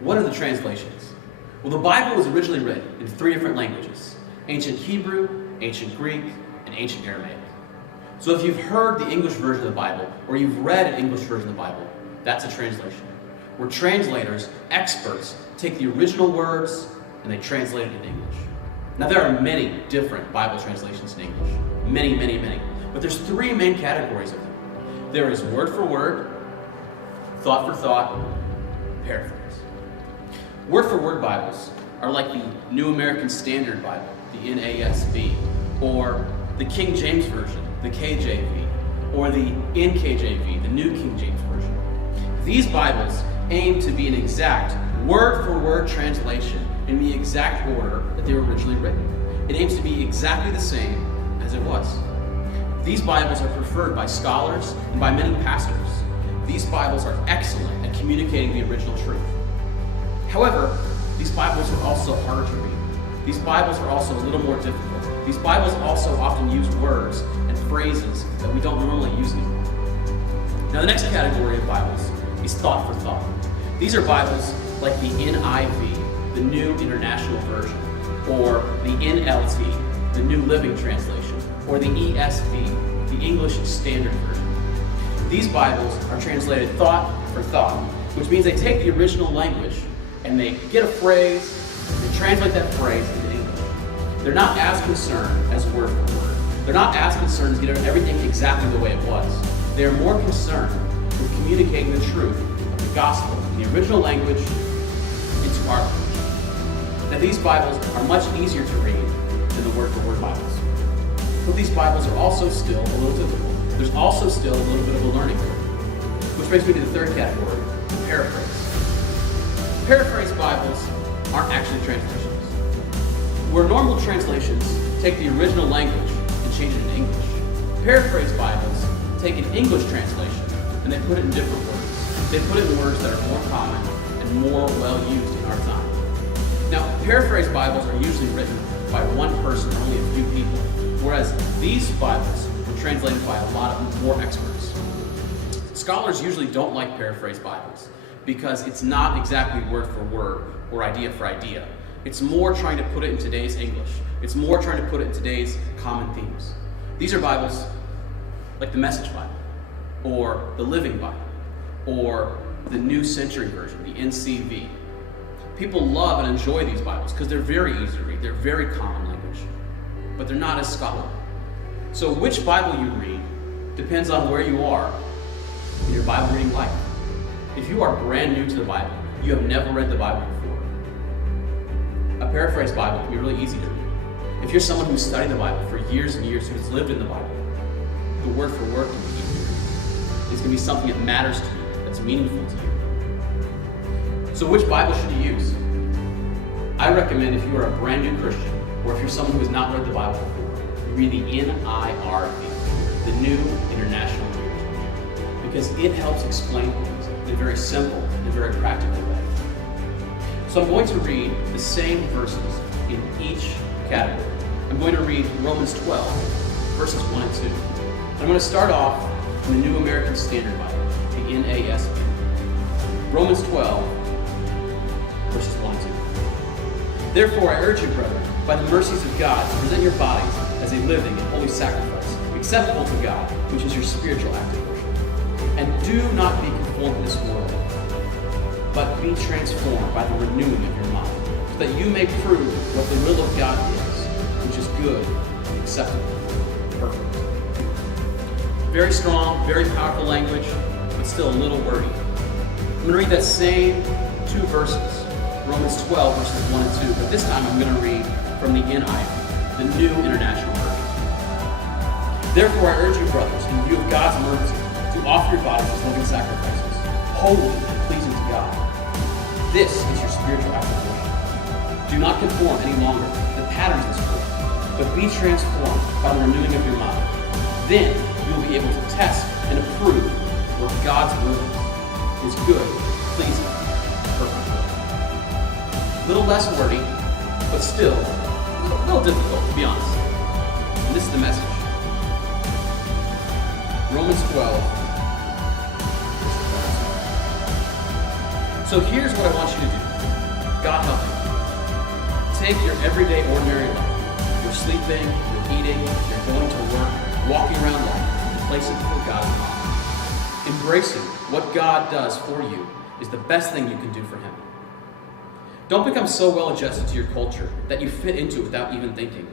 What are the translations? Well, the Bible was originally written in 3 different languages: ancient Hebrew, ancient Greek, and ancient Aramaic. So if you've heard the English version of the Bible, or you've read an English version of the Bible, that's a translation. Where translators, experts, take the original words and they translate it in English. Now there are many different Bible translations in English. Many, many, many. But there's 3 main categories of them. There is word for word, thought for thought, paraphrase. Word for word Bibles are like the New American Standard Bible, the NASB, or the King James Version, the KJV, or the NKJV, the New King James Version. These Bibles aim to be an exact word-for-word translation in the exact order that they were originally written. It aims to be exactly the same as it was. These Bibles are preferred by scholars and by many pastors. These Bibles are excellent at communicating the original truth. However, these Bibles are also harder to read. These Bibles are also a little more difficult. These Bibles also often use words and phrases that we don't normally use anymore. Now the next category of Bibles is thought for thought. These are Bibles like the NIV, the New International Version, or the NLT, the New Living Translation, or the ESV, the English Standard Version. These Bibles are translated thought for thought, which means they take the original language and they get a phrase and translate that phrase into English. They're not as concerned as word for word. They're not as concerned as getting everything exactly the way it was. They're more concerned with communicating the truth of the gospel in the original language into our language. Now these Bibles are much easier to read than the word for word Bibles. But these Bibles are also still a little difficult. There's also still a little bit of a learning curve. Which brings me to the 3rd category, paraphrase. Paraphrase Bibles aren't actually translations. Where normal translations take the original language and change it into English, paraphrase Bibles take an English translation and they put it in different words. They put it in words that are more common and more well used in our time. Now, paraphrase Bibles are usually written by one person or only a few people, whereas these Bibles were translated by a lot of more experts. Scholars usually don't like paraphrase Bibles because it's not exactly word for word or idea for idea. It's more trying to put it in today's English. It's more trying to put it in today's common themes. These are Bibles like the Message Bible, or the Living Bible, or the New Century Version, the NCV. People love and enjoy these Bibles because they're very easy to read. They're very common language, but they're not as scholarly. So which Bible you read depends on where you are in your Bible reading life. If you are brand new to the Bible, you have never read the Bible before, a paraphrase Bible can be really easy to read. If you're someone who's studied the Bible for years and years, who's lived in the Bible, the word for word can be easy to read. It's going to be something that matters to you, that's meaningful to you. So which Bible should you use? I recommend, if you are a brand new Christian, or if you're someone who has not read the Bible before, you read the NIRV, the New International Version, because it helps explain things in a very simple and very practical way. So I'm going to read the same verses in each category. I'm going to read Romans 12, verses 1 and 2. And I'm going to start off in the New American Standard Bible, the NASB. Romans 12, verses 1 and 2. Therefore, I urge you, brethren, by the mercies of God, to present your bodies as a living and holy sacrifice, acceptable to God, which is your spiritual act of worship. And do not be conformed to this world, but be transformed by the renewing of your mind, so that you may prove what the will of God is, which is good, acceptable, perfect. Very strong, very powerful language, but still a little wordy. I'm going to read that same 2 verses, Romans 12, verses 1 and 2, but this time I'm going to read from the NIV, the New International Version. Therefore, I urge you, brothers, in view of God's mercy, to offer your bodies as living sacrifices, holy and pleasing to God. This is your spiritual act of worship. Do not conform any longer to the patterns of this world, but be transformed by the renewing of your mind. Then you will be able to test and approve what God's will is good, pleasing, perfect. A little less wordy, but still a little difficult, to be honest. And this is the message. Romans 12. So here's what I want you to do. God help you. Take your everyday, ordinary life. You're sleeping, you're eating, you're going to work, walking around life, and place it before God and God. Embracing what God does for you is the best thing you can do for Him. Don't become so well adjusted to your culture that you fit into it without even thinking.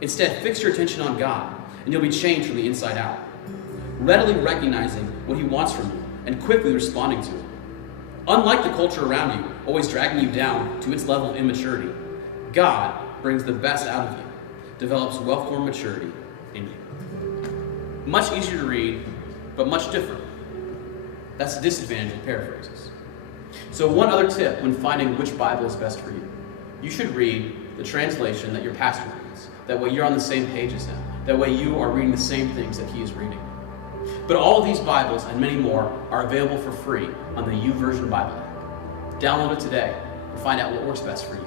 Instead, fix your attention on God, and you'll be changed from the inside out. Readily recognizing what He wants from you, and quickly responding to it. Unlike the culture around you, always dragging you down to its level of immaturity, God brings the best out of you, develops well-formed maturity in you. Much easier to read, but much different. That's the disadvantage of paraphrases. So one other tip when finding which Bible is best for you. You should read the translation that your pastor reads. That way you're on the same page as him. That way you are reading the same things that he is reading. But all of these Bibles and many more are available for free on the YouVersion Bible app. Download it today and find out what works best for you.